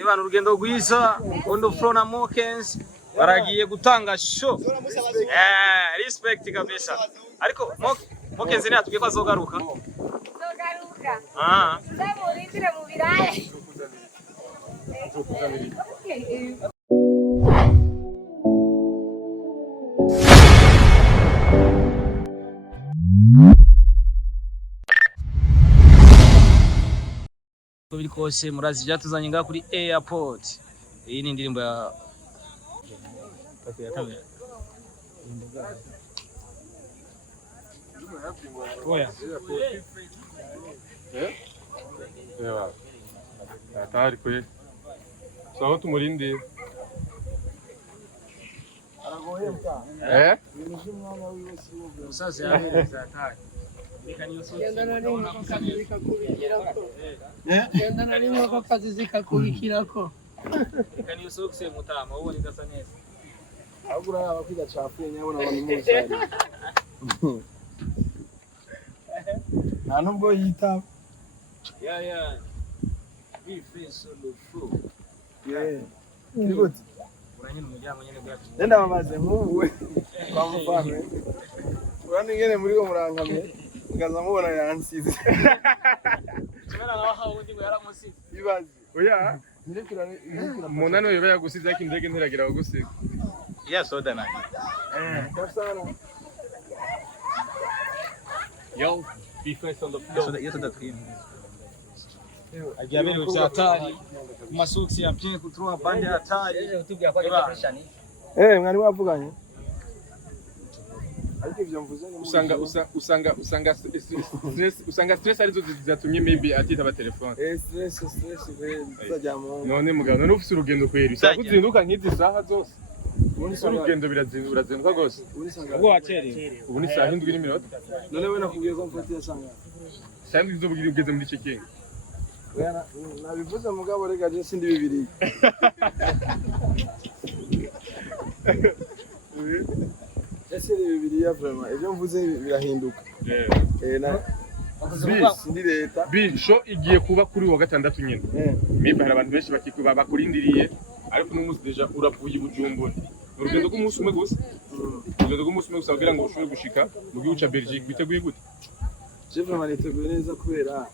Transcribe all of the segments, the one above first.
Ibana urugendo rwiza undo Flona Mokens baragiye gutanga show. Respect kabisa. Ariko Mokens ni atubwiye ko azogaruka. Ndamurindire mu biraya. Biri kose murazi byatuzanye ngaha kuri airport. Iyi ni indirimbo ya Oya. Ewa. Hatari kwe. Sawa tumurinde. Aragoye mta. Mwana wiwe si wo. Musaza yahereza hatari. Genda nari nkoko kazi zikakubikirako. Reka niyo sokse mutama ubone gasa neza. Agura abakwiga cafuye nyabona abantu musari. Nta nubwo yitaba. Ya. Be free solo show. Kiributse. Uranyine umuryango nyene bwacu. Ndenda bamaze nk'ubu kwa mufano. Urani ngene muri go murankamye. Ngaza mubona yansize. Kimera naho hawo ndi ngo yaramusize. Ibazi. Oya. Nirekira Munano yoba yagusize ariko indege ntiragira gusiga. Ya soda na. Kasana. Yo, be first on the floor. Yo soda twin. Agiabiri vya hatari. Masuksi ya mpye kutoa bande hatari. Utubwira ko ari depression. Mwari wavuganye. Ariko ivyo mvuze usanga stress arizo zatumye maybe atita ba telefone. Stress bizajya mu None mugabo none ufise urugendo kweri. Uzakuzinduka nk'izi saha zose. Urugendo birazinduka gose. Ubwo wacereye. Ubu ni saha 7 n'iminota. None we nakubwiye ko mfatiye sanga. Sanga izobugire ugeze muri checking. Nabivuze mugabo rega je sindi bibiri. Ese bibiri ya vraiment ibyo mvuze birahinduka. Sindi leta. Show igiye kuba kuri wa gatandatu nyine. Maybe hari abantu benshi bakikuba bakurindiriye ariko n'umunsi deja uravuye Bujumbura. Urugendo rw'umunsi umwe gusa. Urugendo rw'umunsi umwe gusa kugira ngo ushobore gushika mu gihugu ca Belgique biteguye gute? Je vraiment niteguye neza kubera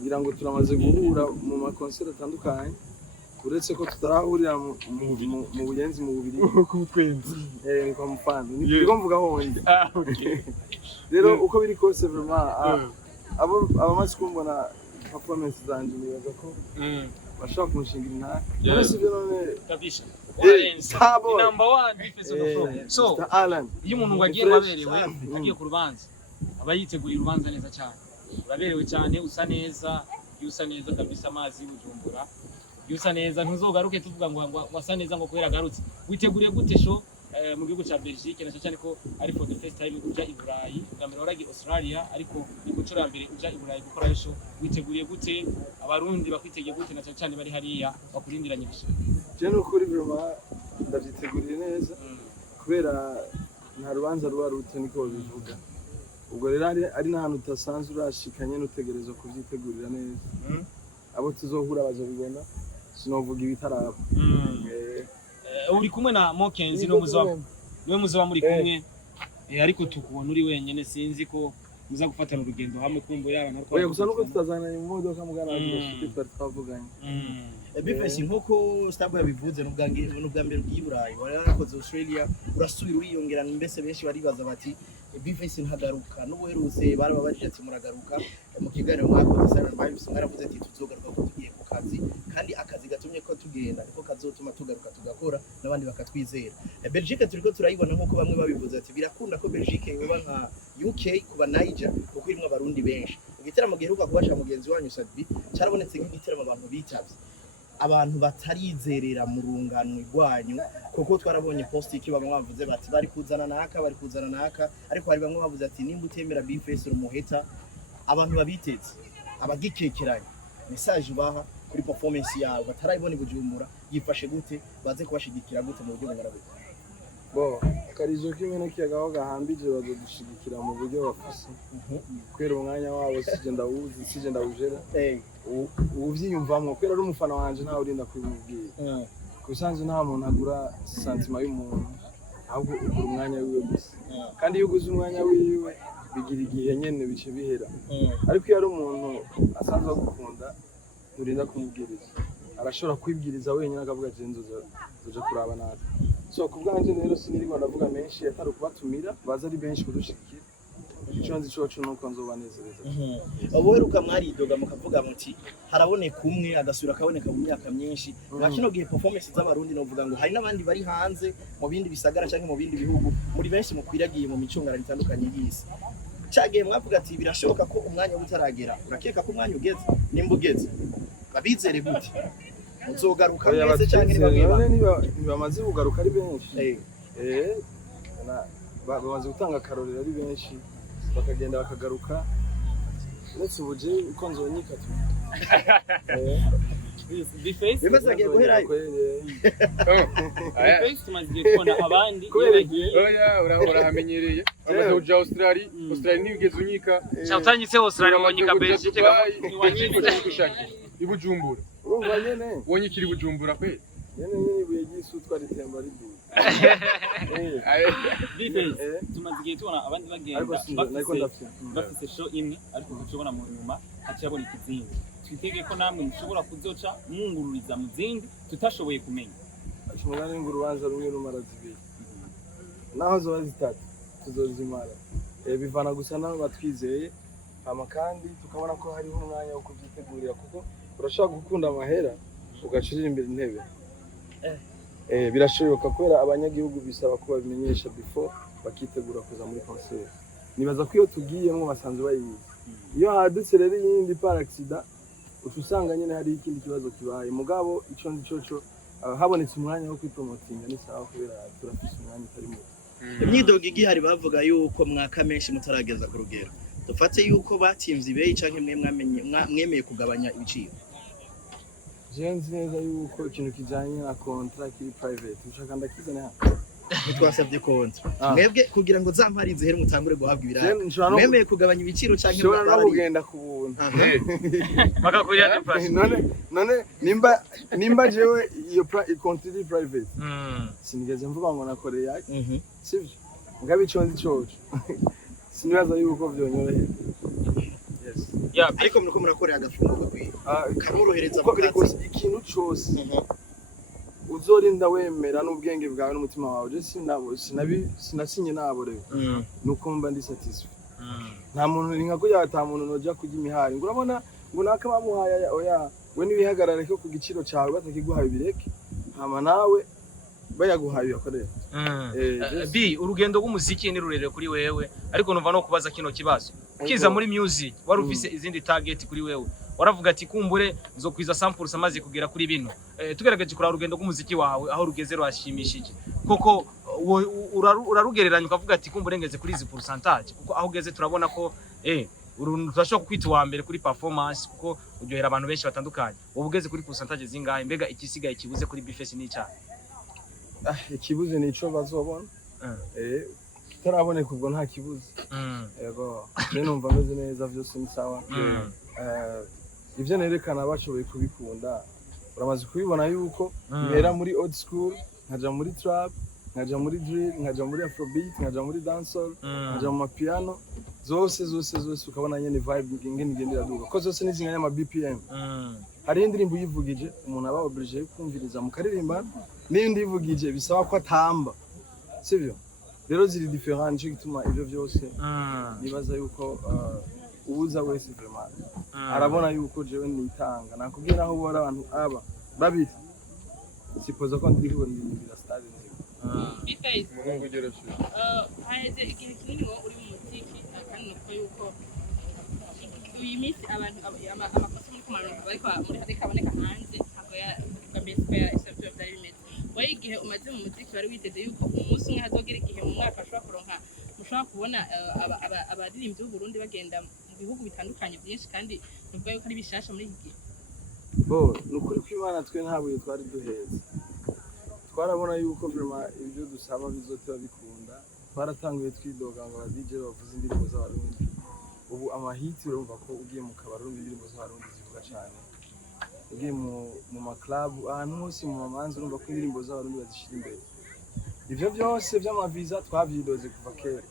ngira ngo turamaze guhura mu ma concert atandukanye. Uretse ko tutarahurira mu buyenzi mu bubiri ku twenzi ni kwa mfano niko mvuga honde rero uko biri kose vraiment abamaze kumbona performance zanje nibaza ko bashaka kunshingira intara bose byo none Kabisha. Number 1 defense of the floor. So, iyo umuntu wagiye waberewe agiye ku rubanza aba yiteguriye urubanza neza cyane. Uraberewe cyane usa neza, yusa neza kabisa amazi y'Ubujumbura. Yusa neza ntuzogaruke tuvuga ngo wasa neza ngo kubera garutse. Witeguriye gute show mu gihugu ca Belgique na cyane ko ari for the first time uja i Burayi, ngamera waragiye Australia ariko ni gucura mbere uja i Burayi gukora show. Witeguriye gute? Abarundi bakwitegeye gute na cyane bari hariya bakurindiranye bishye. Je no kuri vraiment ndavyiteguriye neza kubera nta rubanza ruba rute niko bivuga. Ubwo rero ari n'ahantu utasanzwe urashikanye n'utegerezwa kuvyitegurira neza. Abo tuzohura bazobibona. Sinovuga ibitaraba. Uri kumwe na Mokens niwe muzaba muri kumwe. Ariko tukubona uri wenyene sinzi ko muza gufatana urugendo hamwe kumbo yaba nariko. Oya gusa nuko tutazananye mu modoka mugana twari twavuganye. Bifesi nk'uko Stab yabivuze n'ubwa mbere bw'Iburayi warakoze Australia urasubira uriyongera mbese benshi baribaza bati Bifesi ntagaruka n'ubuherutse barababajije ati muragaruka mu kiganiro mwakoze sana Vibes mwaravuze ati tuzogaruka ko tugiye ku kazi kandi akazi gatumye ko tugenda ariko kazotuma tugaruka tugakora n'abandi bakatwizera. Belgique turiko turayibona nk'uko bamwe babivuze ati birakunda ko Belgique yoba nka UK kuba Niger kuko irimwe abarundi benshi. Igiteramo giheruka kubasha mugenzi wanyu Sadbi cyarabonetse nk'igiteramo abantu bitavye. Abantu batarizerera mu rungano rwanyu kuko twarabonye post iki bamwe bavuze bati bari kuzana naka ariko hari bamwe bavuze ati nimba utemera Bifesi umuheta abantu babitetse abagikekeranye message baha kuri performance yawe batarayibona Bujumbura yifashe gute baze kubashigikira gute mu buryo bungana gute. bo akarizo k'imene kiyagaho gahambije bazodushigikira mu buryo bafise kwera umwanya wabo sije ndawuzi sije ndawujera uvyiyumvamwo kwera ari umufana wanje ntawe urinda kubimubwira kusanze nta muntu agura santima y'umuntu ahubwo ugura umwanya wiwe gusa kandi iyo uguze umwanya wiwe bigira igihe nyene bice bihera ariko iyo ari umuntu asanzwe agukunda urinda kumubwiriza arashobora kwibwiriza wenyine akavuga ati nzoja kuraba natwe so kubwanje rero sinirimo ndavuga menshi atari kubatumira baza ari benshi kudushikira ico nzi coco nuko nzobanezereza Obuheruka mwaridoga mukavuga muti haraboneka umwe agasura kaboneka mu myaka myinshi nka kino gihe performance z'abarundi novuga ngo hari n'abandi bari hanze mu bindi bisagara canke mu bindi bihugu muri benshi mukwiragiye mu micungara itandukanye y'isi cagiye mwavuga ati birashoboka ko umwanya utaragera urakeka ko umwanya ugeze nimba ugeze babizere gute muzogaruka mwese canke ntibamaze kugaruka ari benshi bamaze gutanga akarorero ari benshi bakagenda bakagaruka uretse ubuje uko nzonyika tu bimaze guherayo tumaze kubona abandi urahamenyereye amaze uja Australia ntibigeze unyika cyatanyitse Australia wanyika Belgique gushaka ibujumbura urumva nyene wonyikira ibujumbura kwe nyene ibuye ry'isutwa ritemba riduye tumaze tubona abandi bagenda bafise show imwe ariko dushobora mu nyuma hacabona ikizindi twitege ko namwe mushobora kuzoca mwungururiza mu zindi tutashoboye kumenya ashobora ngo urubanza rumwe rumara zibiri naho zoba zitatu tuzozimara bivana gusa nabo batwizeye ama kandi tukabona ko hariho umwanya wo kubyitegurira kuko urashaka gukunda amahera ugacirira imbere intebe birashoboka kubera abanyagihugu bisaba ko babimenyesha before bakitegura kuza muri concert nibaza ko iyo tugiyemo basanzwe bayizi iyo hadutse rero yindi par accident usanga nyene hari ikindi kibazo kibaye mugabo ico ndi coco habonetse umwanya wo kwipromotinga ni sawa kubera turafise umwanya utari muto imyidogo igihari bavuga yuko mwaka menshi mutarageza ku rugero dufate yuko batimvye ibeyi canke mwemeye kugabanya ibiciro jenzi neza yuko ikintu kijanye na contract kiri private ushaka ndakizana twasabye kontra mwebwe kugira ngo zampari zihere mutangure guhabwa ibirara mwemeye kugabanya ibiciro canke shobora no kugenda kubuntu bakakurira depression none nimba jewe iyo contract private sinigeze mvuga ngo nakoreye sivyo ngabe iconzi coco sinibaza yuko vyonyoroheye ariko muriko murakorera agafungo kwiye kamworohereza ikintu cose uzorinda wemera n'ubwenge bwawe n'umutima wawe je sinasinye nabo rero nuko mba ndi satisfied nta muntu ringa ko yata muntu noja kujya imihari ngo urabona ngo nakabamuhaye oya we nibihagarare ko ku giciro cyawe batakiguhaye bireke hama nawe bayaguhaye yakorera bi urugendo rw'umuziki ni rurerure kuri wewe ariko numva no kubaza kino kibazo ukiza muri music wari ufise izindi target kuri wewe waravuga ati kumbure nzokwiza samples amaze kugera kuri bino tugerageje kuri urugendo rw'umuziki wawe aho rugeze rwashimishije koko urarugereranya ukavuga ati kumbure ngeze kuri izi pourcentage kuko aho ugeze turabona ko turashobora kwita uwa mbere kuri performance kuko uryohera abantu benshi batandukanye ubugeze kuri pourcentage zingahe mbega ikisigaye kibuze kuri bifesi n'icyaha ikibuze nico bazobona kitaraboneka ubwo nta kibuze yego je numva meze neza vyose ni sawa ivyo nerekana bashoboye kubikunda uramaze kubibona yuko mbera muri old school nkaja muri trap nkaja muri drill nkaja muri afrobeat nkaja muri dancehall nkaja mu mapiano zose ukabona nyene vibe ingene igendera duka ko zose nizinganya ama BPM hari indirimbo yivugije umuntu aba obligé kumviriza mu karirimba n'indi yivugije bisaba ko atamba sivyo rero ziri different cyo gituma ivyo byose nibaza yuko ubuza wese vraiment arabona yuko jewe nitanga nakubwira aho ubora abantu aba babiri sipoza ko ndi ko ndibira stade haheze igihe kinini wo uri mu muziki kandi nuko yuko uyu minsi abantu amakosa muri kumanuka bariko muri hareka aboneka hanze ntabwo ya Bashitse ya isabyo byari bimeze wowe igihe umaze mu muziki wari witeze yuko umunsi umwe hazogira igihe mu mwaka ashobora kuronka mushobora kubona abaririmbyi b'u Burundi bagenda mu bihugu bitandukanye byinshi kandi nubwo yuko ari bishasha muri iki gihe bo nukuri kw'Imana twe ntabuye twari duheze twarabona yuko vraiment ibyo dusaba bizoteba bikunda twaratanguye twidoga ngo aba DJ bavuze indirimbo z'abarundi ubu amahiti urumva ko ugiye mu kabari urumva indirimbo z'abarundi zivuga cyane ugiye mu maclub ahantu hose mu mamanza urumva ko indirimbo z'abarundi bazishira imbere ivyo byose by'amaviza twavyidoze kuva kera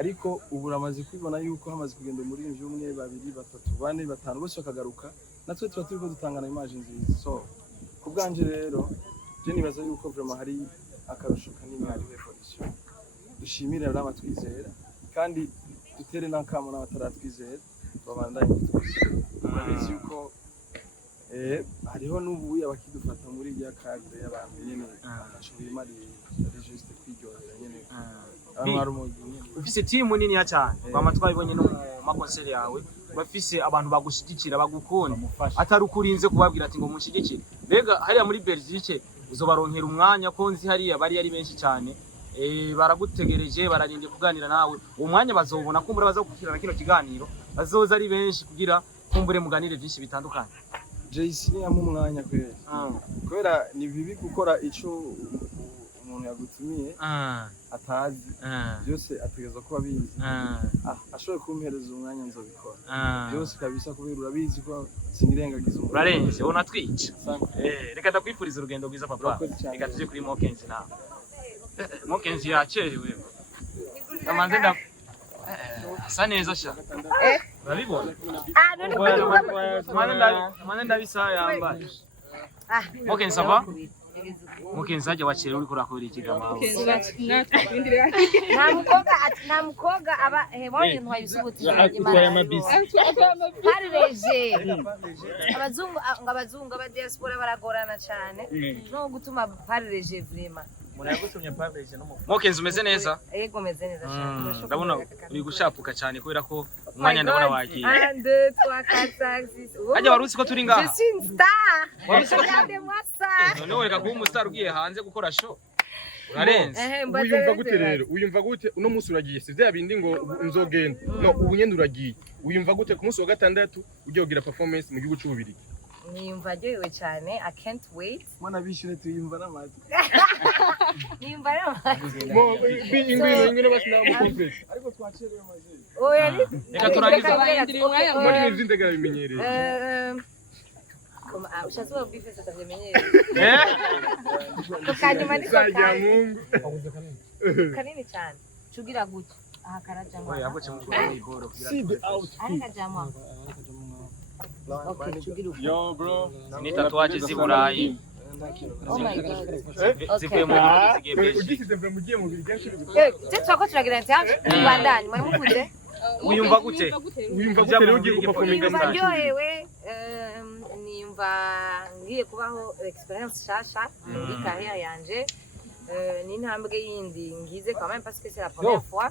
ariko ubu ramaze kwibona yuko hamaze kugenda muri imvyo umwe babiri batatu bane batanu bose bakagaruka natwe tuba turiko dutangana image nziza so kubwanje rero je nibaza yuko vraiment hari akarusho kanini hari evolution dushimire abatwizera kandi dutere n'akamo n'abataratwizera babandanye kutwizera urabizi yuko hariho n'ubu abakidufata muri ya cadre y'abantu nyene ashobora imari ari juste kwiryohera nyene ufise team nini ya cyane bama twabibonye no mu makonseri yawe bafise abantu bagushigikira bagukunda atari ukurinze kubabwira ati ngo mushigikire mbega hariya muri Belgique uzobaronkera umwanya ko nzi hariya bari ari benshi cyane baragutegereje bararinde kuganira nawe uwo mwanya bazobona kumbura baza gukirana kino kiganiro bazoza ari benshi kugira kumbure muganire byinshi bitandukanye JC ni amumwanya kubera ni bibi gukora ico umuntu yagutumiye atazi byose ategeza kuba bizi ashoboye kumpereza umwanya nzobikora byose kabisa kubera urabizi ko sinirengagiza umuntu urarenze ubona twica reka ndakwifuriza urugendo rwiza papa reka tuje kuri Mokenzi nawe Mokenzi yacerewe amanze nda asa neza sha urabibona mwana ndabisa yambaye Mokenzi sava Mokenzi ajya wacere uri kurakora ikigama nta mukobwa aba hebonye ntwayisubutije pareje abazungu aba diaspora baragorana cyane no gutuma pareje vraiment muragutumye pareje no Mokenzi umeze neza yego meze neza cyane ndabona uri gushapuka cyane kubera ko umwanya ndabona wagiye 1 2 3 4 5 6 ajya warusi ko turi ngaha je suis une star regardez-moi ça none reka kuba umustar ugiye hanze gukora show urarenze uyumva gute rero uyumva gute uno munsi uragiye si bya bindi ngo nzogenda no ubu nyende uragiye uyumva gute ku munsi wa gatandatu ugiye kugira performance mu gihugu cy'ububiri niyumva ryohewe cyane I can't wait mwana bishyure tuyumva n'amazi niyumva n'amazi ingwino basi na mukomplete ariko twacerewe amazi oya reka turangize muri izi ndegera bimenyereye ushatse wa bife tutabimenyereye tukanyuma niko kanini cyane cugira gute aha karajamwa oya yaboce mu boro akajamwa okay cugira uko yo bro ni tatuaje ziburayi oh my god zivuye mu bihugu zigiye benshi ugisize mve mugiye mu biri byinshi twako turagira nti bandanye mwari muvuze uyumva gute uyumva gute rero ugiye guperforminga niyumva ryohewe niyumva ngiye kubaho experience shasha muri carrière yanje ni intambwe yindi ngize quand même parce que c'est la première fois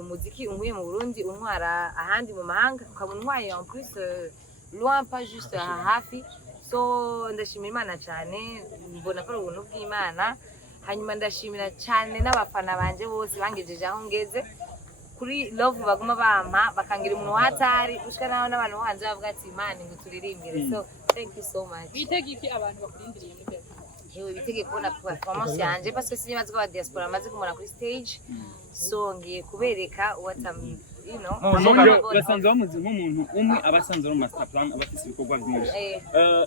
umuziki unkuye mu Burundi untwara ahandi mu mahanga ukabunwaye en plus loin pas juste hafi so ndashimira Imana cyane mbona ko ubuntu bw'Imana hanyuma ndashimira cyane n'abafana banje bose bangejeje aho ngeze kuri love baguma bampa bakangira umuntu watari ushika naho n'abantu hanze bavuga ati Imana ngo turirimbire so thank you so much bitege iki abantu bakurindiriye muri byo yewe bitege kubona performance yanje parce que sinibaza ko aba diaspora amaze kumura kuri stage so ngiye kubereka what I'm you know basanze bamuzi nk'umuntu umwe abasanze ari master plan abafise ibikorwa byinshi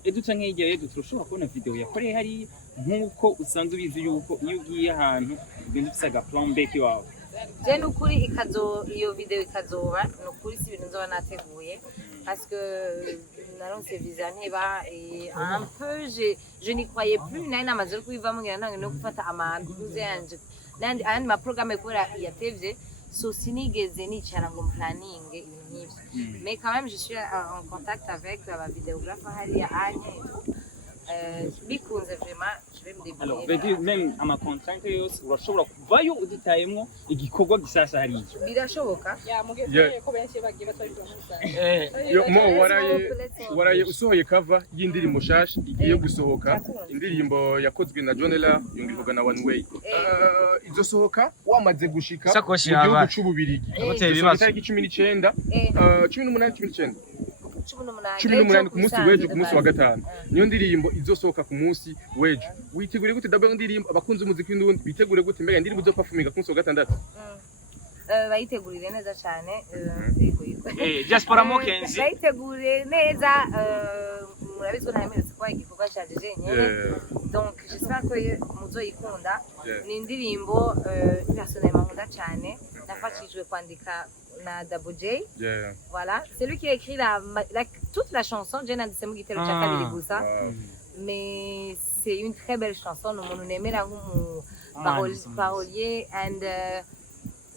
educa nk'igihe turashobora kubona video yakoreye hari nk'uko usanzwe ubizi yuko iyo ugiye ahantu ugenda ufise aga plan B kiwawe je n'ukuri iyo video ikazoba n'ukuri si ibintu nzoba nateguye parce que naronse visa nteba un peu je n'y croyais plus nari namaze kubivamo ngira ntange no gufata amaduze yanje nandi andi ma programme kubera yatevye so sinigeze nicara ngo planning ibintu nk'ibyo mais quand même je suis en contact avec la vidéographe hariya Anye bikunze vraiment je vais me débrouiller alors veut même ama contrainte yose urashobora kuvayo uditayemwo igikorwa gisasa hariya birashoboka ya mugeze ko benshi bagiye batwara muri yo mo waraye usohoye cover y'indirimbo shasha igiye gusohoka indirimbo yakozwe na Jonela yungivuga na One Way izo sohoka wamaze gushika mu gihugu cy'ububirigi gutera ibibazo itariki 19 18 19 18 ku munsi w'ejo ku munsi wa gatanu niyo ndirimbo izosohoka ku munsi w'ejo witegure gute double ndirimbo abakunze umuziki w'indundi bitegure gute mbega indirimbo zo performinga ku munsi wa gatandatu bayitegurire neza cyane diaspora mo KANZIE bayitegurire neza murabizi ko ntayemeretse kuba igikorwa cyanjye jenyine donc j'espère ko muzoyikunda ni indirimbo personnellement nkunda cyane nafashijwe kwandika na Double J. Voilà, c'est lui qui a écrit toute la chanson. J'ai nanditse mu gitero cya kabiri gusa. Mais c'est une très belle chanson. Umuntu nemera parolier and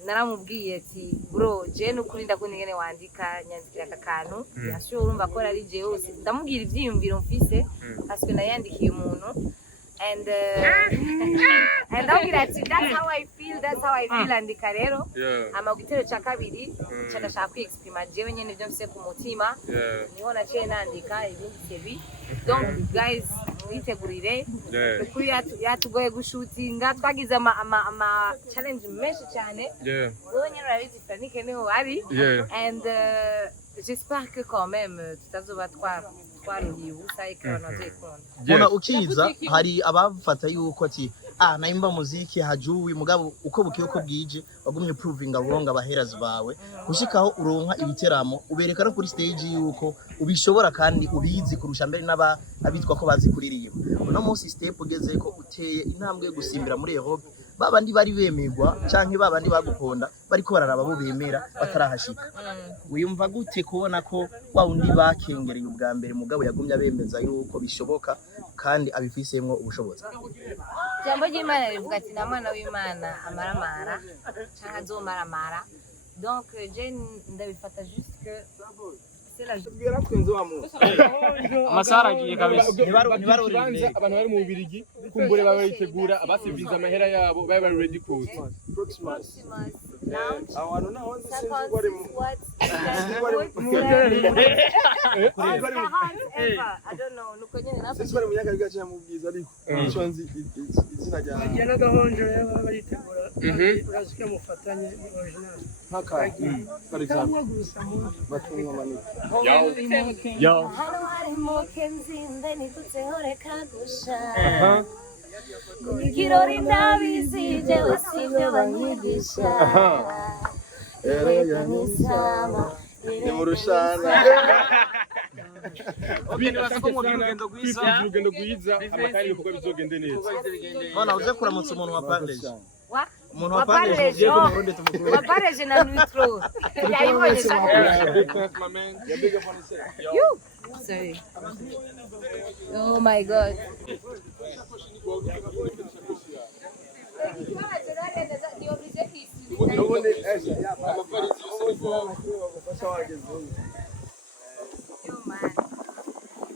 naramubwiye ati bro je nukuri ndakunda ingene wandika nyandikira aka kantu bien sûr urumva ko ari je hose ndamubwira ivyiyumviro mfise parce que nayandikiye umuntu and ndabwira ati that's how I feel andika rero ama gitero cya kabiri ndashaka kwiexprima jewe nyene ibyo mfise ku mutima niho naciye nandika ibindi sebi donc guys mwitegurire kuri yatugoye gushutinga twagize ama challenge menshi cyane wowe nyine urabizi Franike niho ari and j'espère que quand même tutazoba Mbona ukiza hari abafata yuko ati naimba muziki hajuwi mugabo uko bukiye uko bwije wagumye proving wrong abaherazi bawe gushikaho uronka ibiteramo ubereka no kuri stage yuko ubishobora kandi ubizi kurusha mbere abitwa ko bazi kuririmba uno munsi step ugeze ko uteye intambwe gusimbira muri Europe babandi bari bemerwa canke babandi baguponda bariko bararaba bo bemera batarahashika wiyumva gute kubona ko wawundi bakengereye ubwa mbere mugabo yagumye abemeza yuko bishoboka kandi abifisemwo ubushobozi Jambo ry'Imana rivuga ati na mwana w'Imana amaramara canke azomaramara donc je ndabifata juste que c'est la tubwira kwenze wa mu amasara agiye kabisa abantu bari mu Bubirigi kumbure babayitegura abasivinza amahera yabo bari bari ready code Proximus abantu naho sinzi ko ari mu I don't know nuko nyene nafa sinzi bari mu nyakabiga cyangwa mu bwiza ariko icyo nzi izina rya bagenda gahonjo baritegura urazike mufatanye original haka for example batunga maniko yo hano harimo KANZIE ndeni tutehoreka gusha ikirori ndabizi jewe sibyo banyigisha ni mu rushana urugendo rwiza amakari ibikorwa bizogende neza Mbona uze kuramutsa umuntu wa Pareje umuntu wa Pareje ko murundi tumukuru wa Pareje na Nuko yayibonye sorry oh my god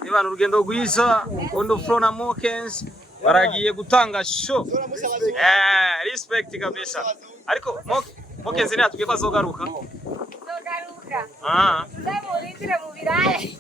Ibana urugendo rwiza on the front na KANZIE baragiye gutanga show respect kabisa ariko KANZIE natubwiye ko azogaruka ndamurindire mu birayi